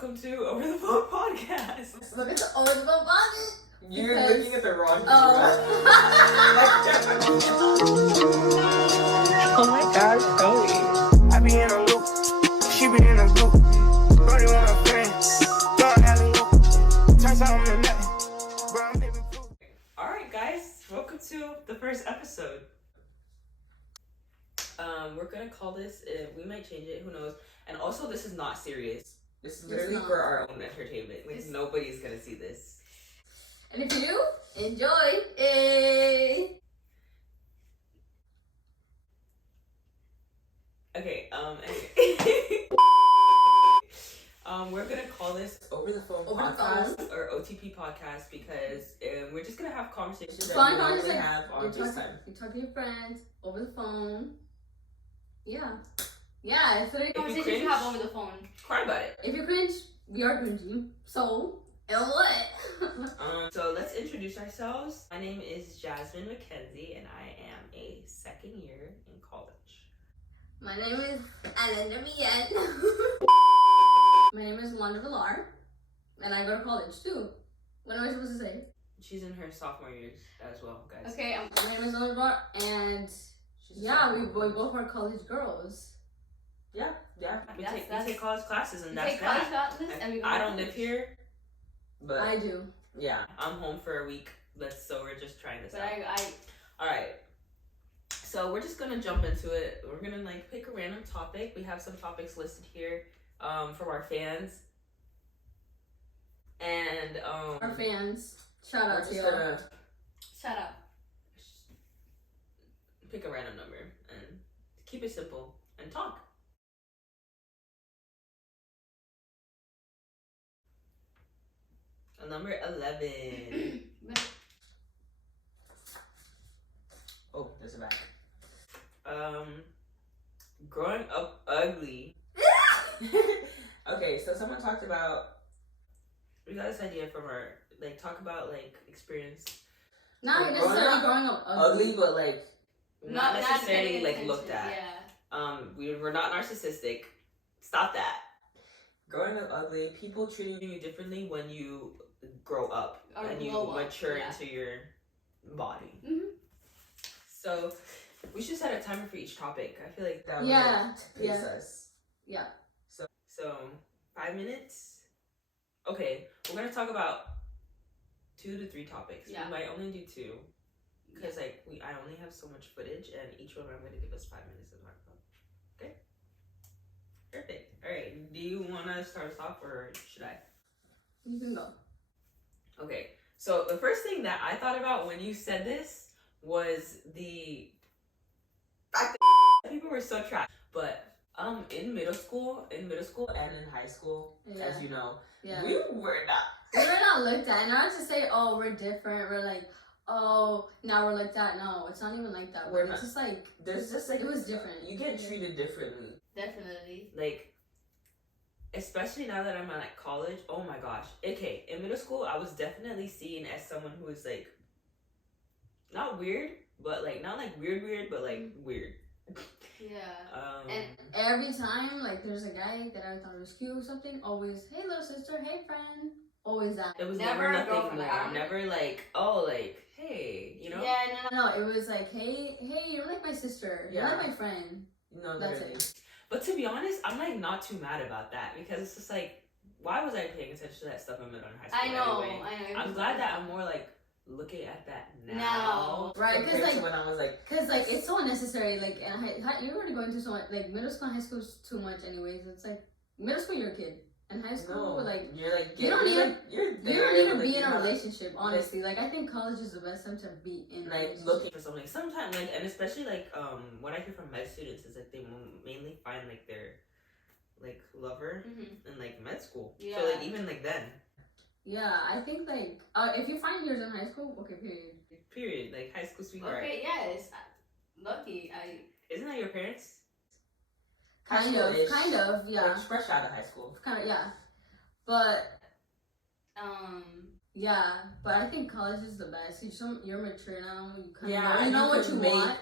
welcome to Over the Phone Podcast. Look at the Over the Phone Podcast. You're looking at the wrong Oh my gosh, Chloe. I be in a loop, she be in a group. Brody want a friend, don't alley loop. Turn something to nothing, but I'm living proof. Alright guys, welcome to the first episode. We're gonna call this, we might change it, who knows. And also this is not serious. This is literally for our own entertainment. Like nobody's gonna see this. And if you do, enjoy it. Okay, anyway. We're gonna call this Over the Phone Podcast or OTP Podcast because we're just gonna have conversations that we normally have on FaceTime. You talk to your friends over the phone. Yeah, it's a conversation you have over the phone. Cry about it. If you cringe, we are cringy. So, what? So let's introduce ourselves. My name is Jasmine McKenzie and I am a second year in college. My name is Alondra. My name is Alondra, and I go to college too. What am I supposed to say? She's in her sophomore years as well, guys. Okay, my name is Alondra, and we both are college girls. Yeah. We take college classes, and that's college that. classes and we go I don't live here, but I do. Yeah, I'm home for a week. So we're just trying this out. All right. So we're just gonna jump into it. We're gonna pick a random topic. We have some topics listed here from our fans. And our fans. Shout out to y'all. Shut up. Pick a random number and keep it simple and talk. Number 11. Oh, there's a back. Growing up ugly. Okay, so someone talked about. We got this idea from our talk about experience. Not necessarily growing up ugly, but not necessarily attention, looked at. Yeah. We're not narcissistic. Stop that. Growing up ugly, people treat you differently when you grow up and you mature into your body. Mm-hmm. So we should set a timer for each topic. I feel like that would pace us. Yeah. So 5 minutes. Okay, we're gonna talk about 2 to 3 topics. Yeah. We might only do 2 because I only have so much footage, and each one I'm gonna give us 5 minutes to talk about. Okay. Perfect. All right. Do you want to start us off, or should I? You can go. Okay. So the first thing that I thought about when you said this was the fact that people were so trash. But in middle school and in high school, as you know, we were not. We were not looked at. Not to say, oh, we're different. We're like, oh, now we're looked at. No, it's not even like that. It's just there's just it was different. You get treated differently. Definitely. Especially now that I'm at college. Oh my gosh. Okay, in middle school, I was definitely seen as someone who was not weird, but not weird, but weird. Yeah. And every time there's a guy that I thought was cute or something, always, hey little sister, hey friend, always that. It was never nothing more. Never hey, you know? Yeah, no. It was hey, you're like my sister. You're like my friend. No, that's it. But to be honest, I'm not too mad about that because it's just why was I paying attention to that stuff in middle and high school? I know. I'm glad that I'm more looking at that now. Right, because when I was it's so unnecessary. You're already going through so much. Middle school and high school is too much, anyways. It's middle school, you're a kid. And high school, you don't need to be in a relationship, honestly. I think college is the best time to be in a relationship. Looking for something. Sometimes, and especially, what I hear from med students is they mainly find, their, lover in, med school. Yeah. So, even, then. Yeah, I think, if you find yours in high school, okay, period. Period. High school sweetheart. Okay, yes. Lucky. Isn't that your parents? Kind of, yeah. Fresh out of high school. Kind of, yeah. But, but I think college is the best. You're mature now. You know what you want.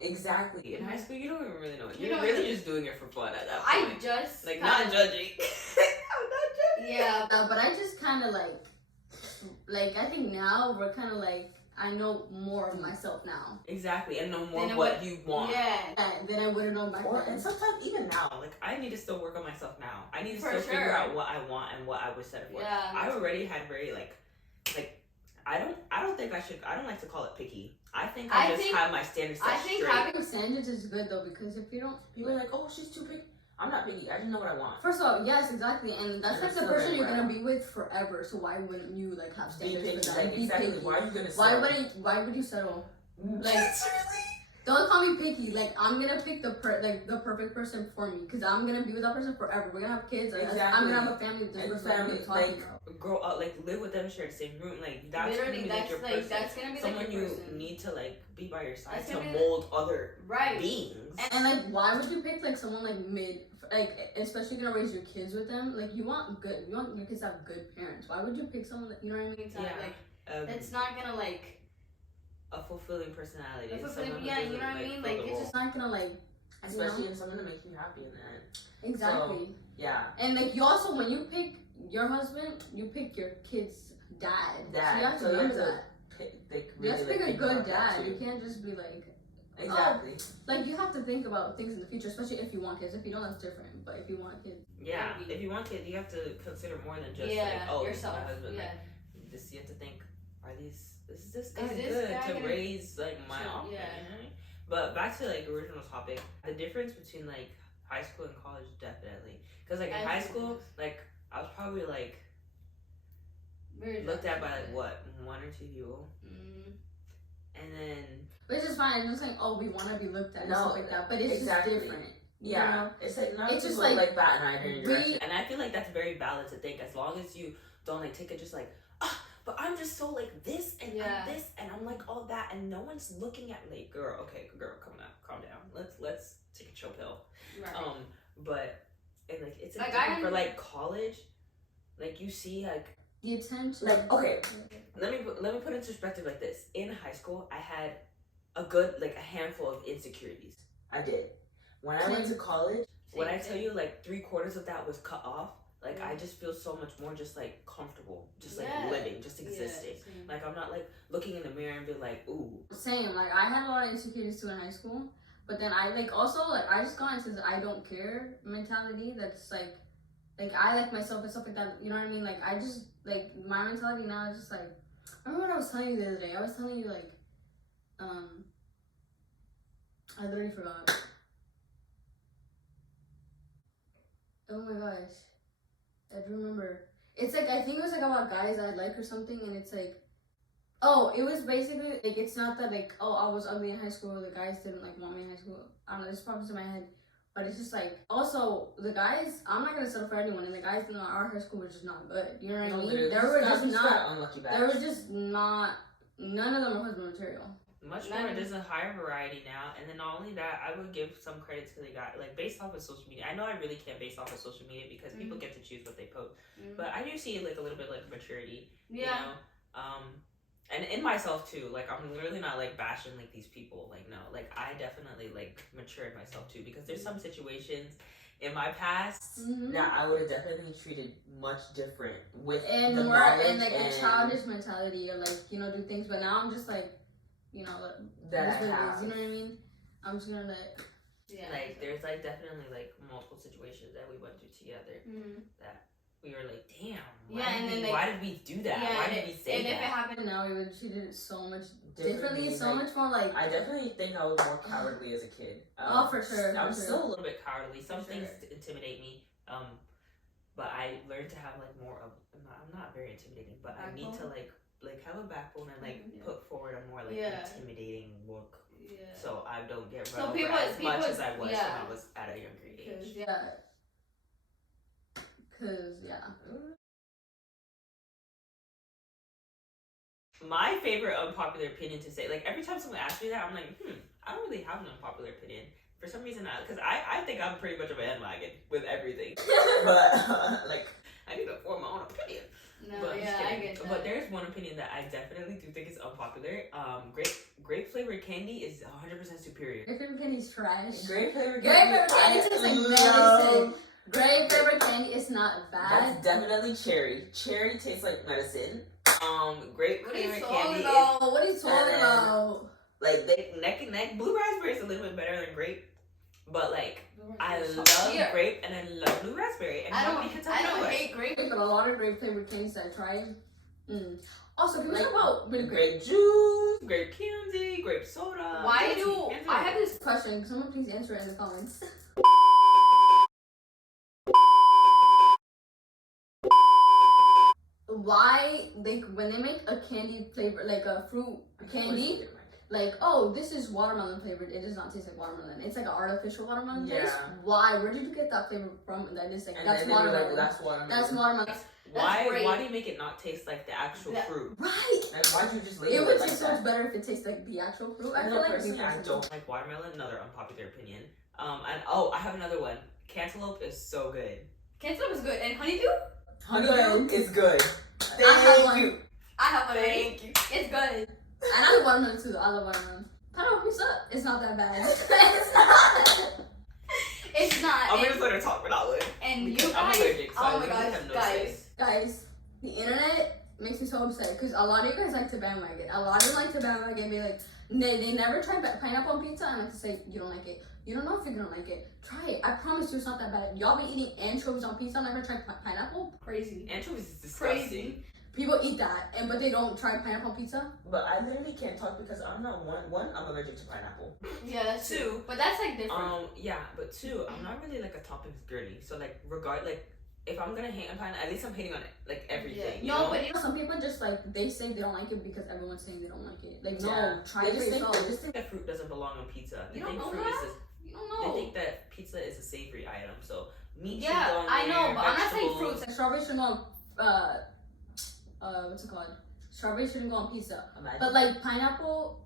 Exactly. In high school, you don't even really know it. You're really just doing it for fun at that point. I just not judging. I'm not judging. Yeah. But I just kind of like I think now we're kind of like, I know more of myself now. Exactly, and know more what you want. Yeah. Than I would have known back then. And sometimes even now, like I need to still work on myself now. I need to still For figure sure. out what I want and what I was set for. Yeah. I already had very like I don't think I should. I don't like to call it picky. I think I just have my standards set straight. I think having standards is good though, because if you don't, people are like, oh, she's too picky. I'm not picky. I just know what I want. First of all, yes, exactly, and that's like the person you're gonna be with forever. So why wouldn't you like have standards for that? Like, exactly. Why are you gonna? Why would you settle? Like, don't call me picky. Like, I'm gonna pick the perfect person for me, because I'm gonna be with that person forever. We're gonna have kids. Exactly. I'm gonna have a family with this person. Like, grow up, like live with them, share the same room. Like that's literally, gonna be that's your like person. that's gonna be someone like your you person. need to like be by your side That's to gonna be mold other beings. And like, why would you pick like someone like mid? Like, especially gonna raise your kids with them. Like, you want your kids to have good parents. Why would you pick someone that, you know what I mean? Yeah. Like, it's not gonna like a fulfilling personality. You know what I mean? Like, it's just not gonna like, especially in someone that makes you happy in the end. Exactly. So, yeah. And like, you also, when you pick your husband, you pick your kid's dad. So you have to remember that. You have to pick a good dad. You can't just be like. Exactly. Like, you have to think about things in the future, especially if you want kids. If you don't, that's different. But if you want kids, yeah. If you want kids, you have to consider more than just like, oh, yourself. My husband. Yeah. Like, this, you have to think, is this guy this good guy to raise like my offspring? Yeah. You know what I mean? But back to like original topic, the difference between like high school and college, definitely. Because like in high school, like I was probably like looked at by like what, one or two people, and then. Which is fine. I'm just saying, oh, we want to be looked at and No, stuff like that. But it's exactly. just different. Yeah, you know? it's like not it's just like bat an eye in your direction. And I feel like that's very valid to think, as long as you don't like take it just like, but I'm just so like this and I'm this and I'm like all that, and no one's looking at me. Girl, calm down. Let's take a chill pill. Right. But and like it's like for like college, like you see like the attention. Like, okay, let me put it in perspective like this. In high school, I had a handful of insecurities. I did. When I went to college, when I tell you like 3/4 of that was cut off, like I just feel so much more just like comfortable, just like living, just existing. Like I'm not like looking in the mirror and be like, ooh. Same. Like I had a lot of insecurities too in high school, but then I like also like I just got into this I don't care mentality. That's like I like myself and stuff like that. You know what I mean? Like I just like my mentality now is just like, I remember what I was telling you the other day. I was telling you like, I literally forgot. Oh my gosh. I do remember. It's like, I think it was like about guys I like or something, and it's like, oh, it was basically like, it's not that like, oh, I was ugly in high school, the guys didn't like want me in high school. I don't know, this pops in my head. But it's just like, also, the guys, I'm not gonna settle for anyone, and the guys in our high school were just not good. You know what I mean? They were just not, none of them were husband material. Much more, there's a higher variety now, and then not only that, I would give some credit to the guy, like based off of social media. I know I really can't base off of social media because people get to choose what they post, but I do see like a little bit like maturity, you know, and in myself too. Like I'm really not like bashing like these people, like no, like I definitely like matured myself too, because there's some situations in my past that I would have definitely treated much different with and the more knowledge and like a childish mentality, or like, you know, do things. But now I'm just like, you know, that I have. You know what I mean? I'm just gonna like. Yeah. Like there's like definitely like multiple situations that we went through together that we were like, damn. Why did we do that? Yeah, why did we say that? And if it happened now, she did it so much differently, so much more like. I definitely think I was more cowardly as a kid. For sure. I'm still a little bit cowardly. Some things intimidate me. But I learned to have like more of. I'm not very intimidating, but I need to like have a backbone and like put forward a more like intimidating look. Yeah. So I don't get run over as much as I was when I was at a younger age. My favorite unpopular opinion to say, like every time someone asks me that, I'm like, I don't really have an unpopular opinion. For some reason, because I think I'm pretty much of a bandwagon with everything. But like, I need to form my own opinion. No, but I get that. But there's one opinion that I definitely do think is unpopular. Grape flavored candy is 100% superior. Grape flavored candy is trash. Grape flavored candy tastes like medicine. Grape flavored candy is not bad. That's definitely cherry. Cherry tastes like medicine. Grape What are you flavored talking candy is about? What are you talking about? like they neck and neck. Blue raspberry is a little bit better than grape, but like I love grape and I love blue raspberry. And I nobody can tell me don't otherwise. hate grape. But a lot of grape flavored candies I tried. Also, can we talk about really Grape juice. Grape candy, grape soda. Why do I have this? question? Can someone please answer it in the comments? Why when they make a candy flavor, like a fruit candy, like, oh, this is watermelon flavored, it does not taste like watermelon. It's like an artificial watermelon taste. Why? Where did you get that flavor from? That is like, And that's watermelon. That's watermelon. That's watermelon. Why do you make it not taste like the actual fruit? Right. And why'd you just label It would like taste so much better if it tastes like the actual fruit. I feel like personally, I don't Like watermelon, another unpopular opinion. And I have another one. Cantaloupe is so good. Cantaloupe is good, and honeydew. Honeydew is good. I have one. you. I have one. Thank you. It's good. And I like watermelon too. I love watermelon. Pineapple pizza, it's not that bad. It's not. It's not. I'm just let her talk without it. And you Because I'm guys. allergic, so I Oh my literally gosh, have no guys. say. Guys, the internet makes me so upset because a lot of you guys like to bandwagon. A lot of you like to bandwagon and be like, they never tried pineapple on pizza and like to say, you don't like it. You don't know if you're gonna like it. Try it. I promise you it's not that bad. Y'all been eating anchovies on pizza, never tried pineapple? Crazy. Anchovies is disgusting. Crazy. People eat that, but they don't try pineapple on pizza? But I literally can't talk because I'm not one, I'm allergic to pineapple. Yeah, that's Two. true. But that's like different. Yeah, but two, I'm not really like a toppings girly. So like if I'm gonna hate on pineapple, at least I'm hating on it, like everything. You know? But some people just like, they say they don't like it because everyone's saying they don't like it. Like, no, Yeah. try it for yourself. They just think that fruit doesn't belong on pizza. They You don't think know fruit that? is You don't they know. think that pizza is a savory item. So meat should Yeah, go on I there, know, but I'm not saying vegetables. fruits. Like, strawberry should go on, what's it called? Strawberry shouldn't go on pizza. Imagine. But like pineapple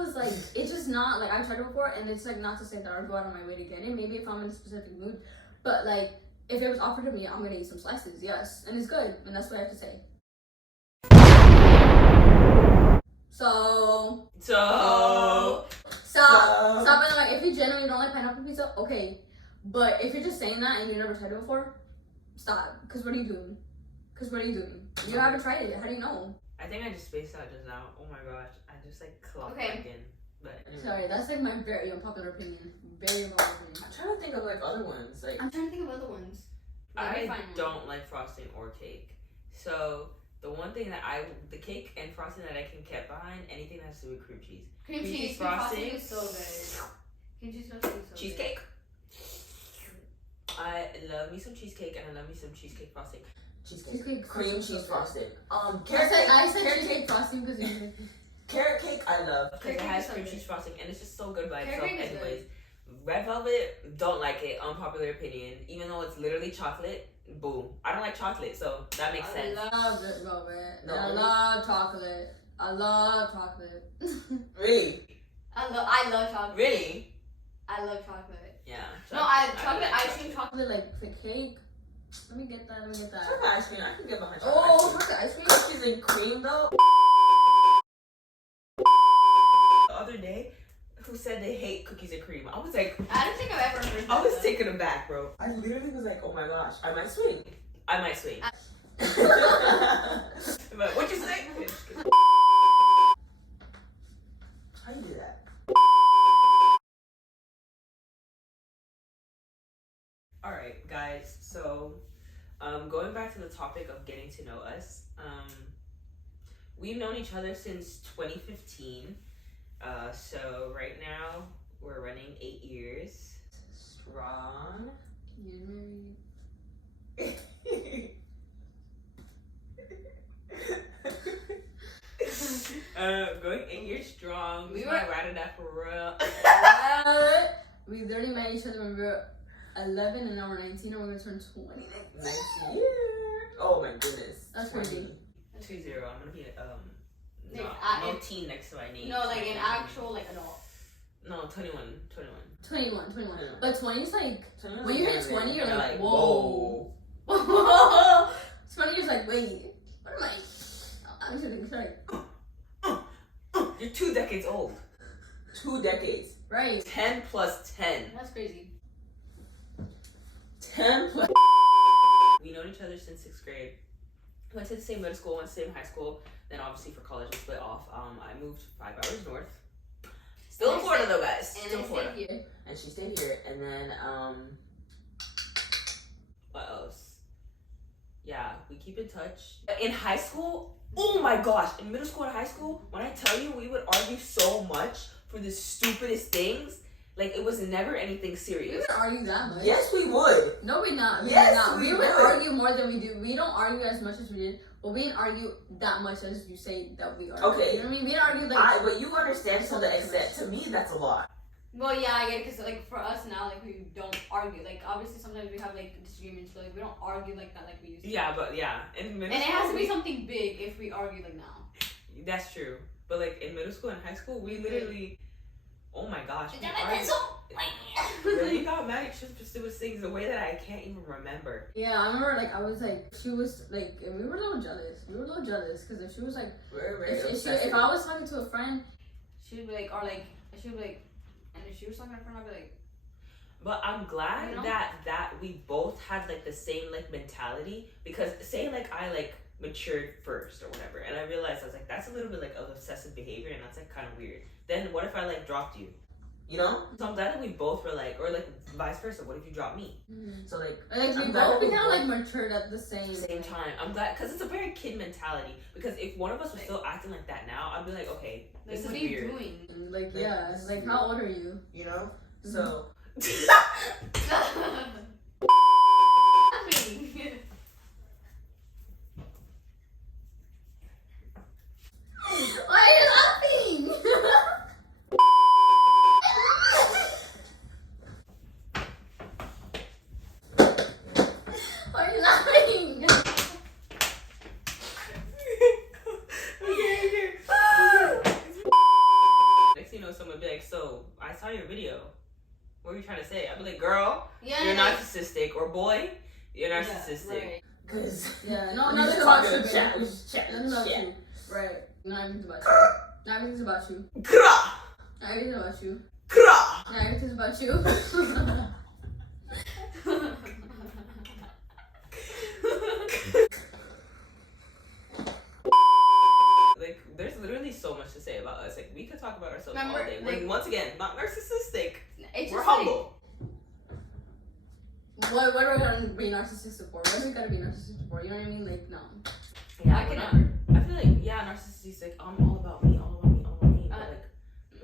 is like, it's just not, like, I've tried it before and it's like not to say that I would go out of my way to get it. Maybe if I'm in a specific mood. But like, if it was offered to me, I'm gonna eat some slices, yes. And it's good, and that's what I have to say. Stop. And like, if you genuinely don't like pineapple pizza, okay. But if you're just saying that and you never tried it before, stop. Because what are you doing? You haven't tried it. How do you know? I think I just spaced out just now. Oh my gosh, I just like clocked Okay. back in. But anyway. Sorry, that's like my very unpopular opinion. Very unpopular opinion. I'm trying to think of like other ones. Like I'm trying to think of other ones. I find one. don't like frosting or cake. So the one thing that the cake and frosting that I can get behind, anything that has to do with cream cheese. Cream cheese frosting is so good. Cream cheese frosting is so Cheesecake. I love me some cheesecake and I love me some cheesecake frosting. cheesecake, cream cheese frosted. I Carrot cake. said Carrot cheesecake cake. frosting because Carrot cake, I love. Because Carrot it cake has is so cream good. cheese frosting and it's just so good by Carrot itself cake is anyways. Red velvet, don't like it. Unpopular opinion. Even though it's literally chocolate, boo. I don't like chocolate, so that makes sense. I love red velvet. No, I really? love chocolate. I love chocolate. Really? I love chocolate. Really? I love chocolate. Yeah. No, chocolate like ice cream, chocolate. Chocolate like the cake. Let me get that. Chocolate ice cream, I can get behind chocolate Oh, ice cream. chocolate ice cream. Cookies and cream though. The other day, who said they hate cookies and cream? I was like, I don't think I've ever heard that. I was taken aback, bro. I literally was like, oh my gosh, I might swing. I might swing. But what you say? How you do that? Alright, guys, so going back to the topic of getting to know us, we've known each other since 2015. So right now we're running 8 years. Strong. You're married. Going 8 years strong. We We were were- riding that for real. What? We literally met each other when we were 11 and now we're 19 and we're gonna turn 20 Next year. Oh my goodness. That's 20. crazy. 2-0. I'm gonna be Like, no teen next to my name. No, like an actual like adult. No, 21. 21. Yeah. But 20 is like, 20 when you hit was 20, you're You're like, like, whoa. whoa. 20 years like, wait, what am I? I'm just kidding, sorry. You're 2 decades old. 2 decades. Right. 10 plus 10. That's crazy. 10 plus. We known each other since 6th grade. Went to the same middle school, went to the same high school. Then obviously for college we split off. I moved 5 hours north. Still in Florida though, guys. And Still in I Florida. stayed here. And she stayed here. And then, What else? Yeah, we keep in touch. In high school, oh my gosh, in middle school and high school, when I tell you we would argue so much for the stupidest things, like it was never anything We serious. would argue that much. yes, we would. No, we not. Yes, not. we We would would. argue more than we do. We don't argue as much as we did, but we didn't argue that much as you say that we argue. Okay. You know what I mean? We didn't argue like. But you understand to the extent, to me, that's a lot. Well, yeah, I get it, because, like, for us now, like, we don't argue. Like, obviously, sometimes we have, like, disagreements, but, like, we don't argue like that like we used to. Yeah, but yeah, in middle And it school, has to be something big if we argue, like, now. that's true. But like in middle school and high school, we literally, oh my gosh, we got mad at each other for stupid things the way that I can't even remember. Yeah, I remember like I was like she was like and we were a little jealous. We were a little jealous because if she was like if I was talking to a friend, She would be like, or like, she would be like, and if she was talking to her friend, I'd be like, But I'm glad You know? that we both had like the same like mentality, because say like I like matured first or whatever, and I realized I was like, that's a little bit like of obsessive behavior, and that's like kind of weird. Then what if I like dropped you? You know? So I'm glad that we both were like, or like vice versa. What if you dropped me? So like we I'm glad both that we kind of like both- matured at the same Time. I'm glad, because it's a very kid mentality. Because if one of us was still acting like that now, I'd be like, okay, like, this what are is you weird. doing? Like Like, yeah, this is like weird. how old are you? You know? So Why are you laughing? Why are you laughing? Next thing you know, someone would be like, so I saw your video. What were you trying to say? I'd be like, girl, Yeah. you're narcissistic, or boy, you're narcissistic. Right. because Yeah, no, we nothing's just about talking you, to chat. We baby. just chatting Nothing's about shit. you. Right. Not everything's about you. Not everything's about you. Kra! Not everything's about you. Kra! Not everything's about you. Like, there's literally so much to say about us. Like, we could talk about ourselves Remember, all day. We're, like- once again, not narcissistic. It's We're just like, humble. What are we gonna be narcissistic for? What are we gotta be narcissistic for? You know what I mean? Like, no. Yeah, I we're can not- never. I feel like, yeah, narcissistic. All about me, all about me, all about me. But like,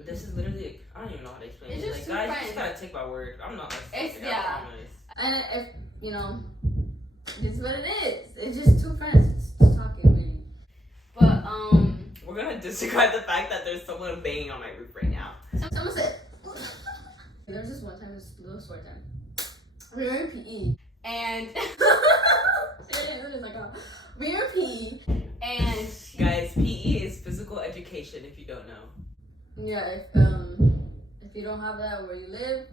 this is literally, like, I don't even know how to explain It's it. just Like, two guys, you friends. just gotta take my word. I'm not narcissistic. It's- I yeah. promise. And if, you know, it's what it is. It's just two friends just talking, really. but, We're gonna describe the fact that there's someone banging on my roof right now. Someone said, there was this one time, this little story time. We were in PE. and, We were in PE. and, Guys, PE is physical education, if you don't know. Yeah, if you don't have that where you live,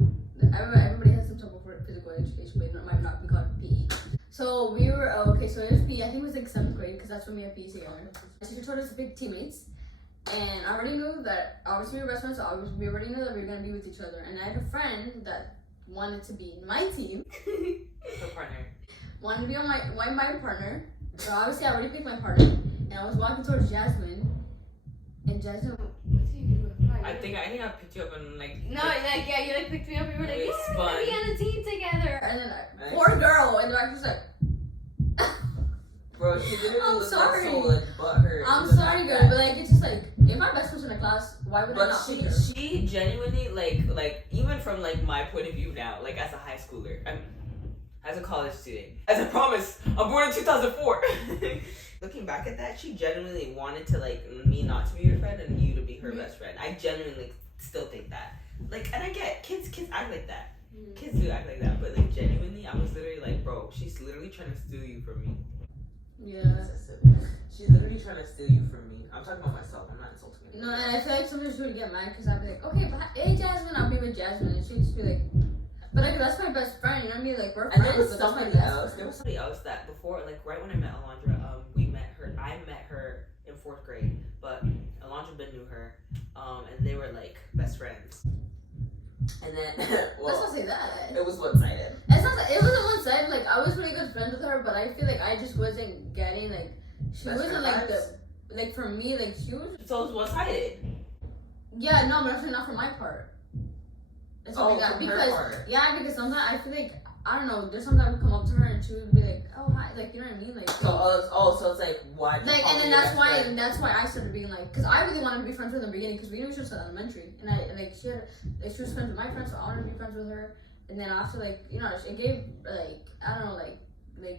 everybody has some type of physical education, but it might not be called PE. So we were so it was PE. I think it was like 7th grade because that's when we had PE together. The teacher told us to pick teammates, and I already knew that obviously we were best friends, so we already knew that we were gonna be with each other. And I had a friend that wanted to be in my team, Her partner. wanted to be on my partner. So obviously I already picked my partner, and I was walking towards Jasmine, and Jasmine. what did you do? I think I picked you up and like. No, like, yeah, you like picked me up, you were like, It yeah, was we're gonna be fun. on a team together. And then Nice. poor girl in the back was like, Bro, she literally I'm was sorry. like so like butthurt. I'm It was sorry, not girl, that. but like it's just like if my best friend's in the class, why would I But not she- pick her? She genuinely like even from like my point of view now, like as a high schooler, as a college student, as I promised, I'm born in 2004. Looking back at that, she genuinely wanted to like me not to be your friend and you to be her best friend. I genuinely still think that. Like, and I get kids act like that. Kids do act like that, but like genuinely, I was literally like, bro, she's literally trying to steal you from me. Yeah. She's literally trying to steal you from me. I'm talking about myself. I'm not insulting you. No, and I feel like sometimes she would get mad because I'd be like, okay, but hey Jasmine, I'll be with Jasmine, and she'd just be like, but like that's my best friend, you know what I mean? Like we're And friends, there was but that's my somebody best else. friend. There was Somebody else that before, like right when I met Alondra, I met her in 4th grade, but Alondra Ben knew her, and they were like best friends. And then, Let's well, not say that. it was one-sided. It's not. It wasn't one I feel like I just wasn't getting like she Best wasn't friend like vibes? the like for me like she was So it's one-sided. yeah no but actually not for my part. It's something that from her because part. yeah because sometimes I feel like I don't know there's sometimes I would come up to her and she would be like oh hi like you know what I mean like So it's like why? like and then that's why I started being like because I really wanted to be friends with her in the beginning because we knew each other since elementary and I like she was friends with my friends so I wanted to be friends with her and then after like you know it gave like I don't know like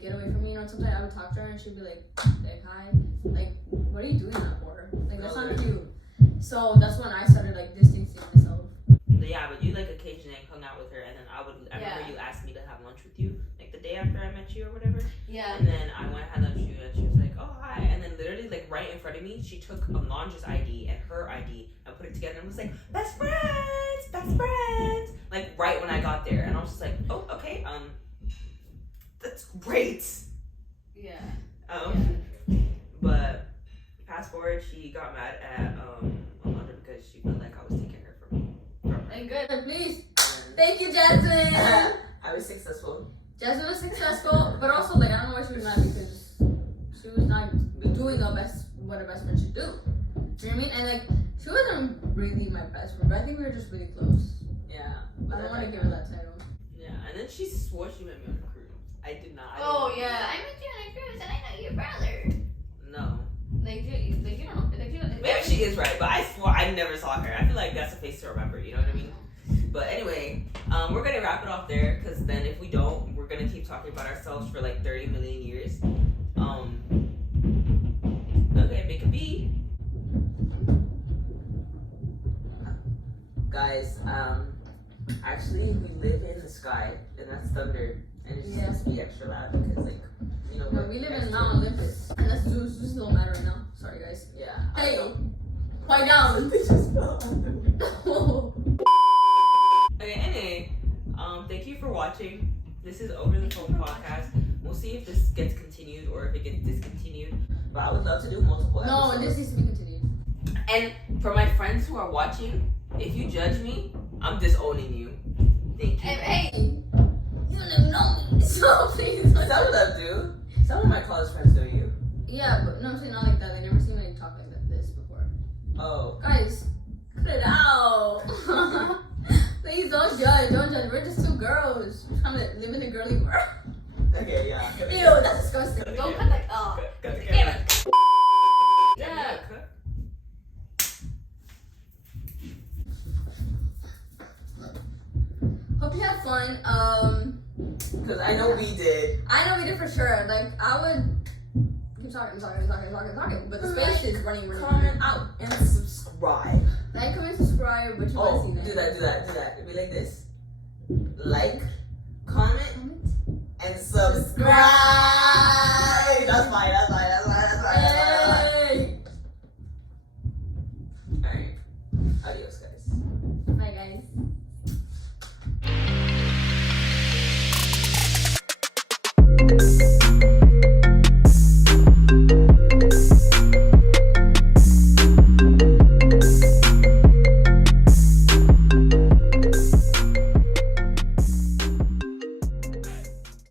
get away from me you know sometimes I would talk to her and she'd be like hi like what are you doing that for like that's not cute so that's when I started like distancing myself. Yeah, but you like occasionally hung out with her, and then I remember you asked me to have lunch with you, like the day after I met you or whatever. Yeah. And then I went and had lunch with you, and she was like, "Oh hi," and then literally like right in front of me, she took Alondra's ID and her ID and put it together and was like, "Best friends," like right when I got there, and I was just like, "Oh okay, that's great." Yeah. But fast forward, she got mad at Alondra because she felt like I was taking her from her. And good. Please thank you Jasmine. I was successful. Jasmine was successful but also like I don't know why she was mad because she was not doing what a best friend should do. You know what I mean? And like she wasn't really my best friend but I think we were just really close. Yeah. I don't want to give her that title. Yeah, and then she swore she met me on a cruise. I did not. Oh yeah. I met you on a cruise and I know your brother. No. Like you don't know. Like you don't. Maybe she is right, but I swore I never saw her. I feel like that's a face to remember. You know what I mean? But anyway, we're gonna wrap it off there because then if we don't, we're gonna keep talking about ourselves for like 30 million years. Okay, make a B. Guys, actually we live in the sky and that's thunder and it's supposed to be extra loud because like you know We live in Mount Olympus and that's Zeus. This is a little matter right now. Sorry guys. Yeah. Hey, quiet down. They just fell on Okay, anyway, thank you for watching. This is Over the Phone podcast. We'll see if this gets continued or if it gets discontinued. But I would love to do multiple No, episodes. this needs to be continued. And for my friends who are watching, if you judge me, I'm disowning you. Thank you. Hey. You don't even know me, so please. Some of them do. Some of my college friends know you. Yeah, but no, I'm saying not like that. They never seen me talk like this before. Oh. Guys, cut it out. Please don't judge. Don't judge. We're just two girls. We're trying to live in a girly world. Okay, yeah. Ew, that's disgusting. Don't cut that. Oh. Cut the Camera. Yeah. Hope you had fun. Because I know we did. I know we did for sure. Like, I would keep talking, but the space is running. Comment out and subscribe. Like, comment, subscribe, what you want to see next. Do that. It'd be like this. Like, comment, and subscribe. That's fine. Hey! Alright. Adios, guys. Bye, guys.